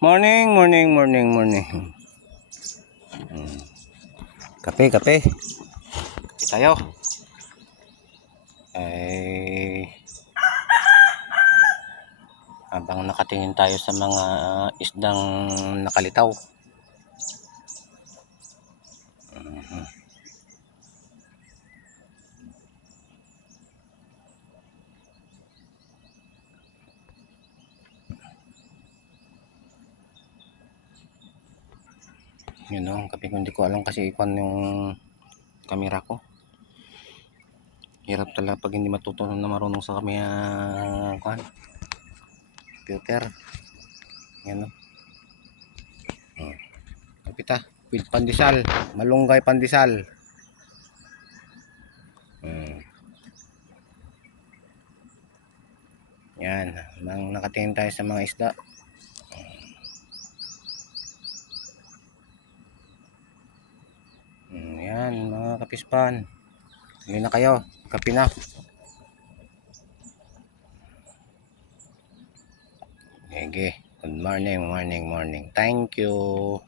Morning, morning, morning, morning. Kape, kape. Kape tayo. Habang nakatingin tayo sa mga isdang nakalitaw. Yun o, kape ko, hindi ko alam kasi ikon yung camera ko. Hirap talaga pag hindi matutunan na marunong sa kami computer. Yan o. Kapita, with pandesal, malunggay pandesal. Yan, nang nakatingin tayo sa mga isda. Yan mga kapispan. Hindi na kayo, kape na. Sige, good morning, morning, morning. Thank you.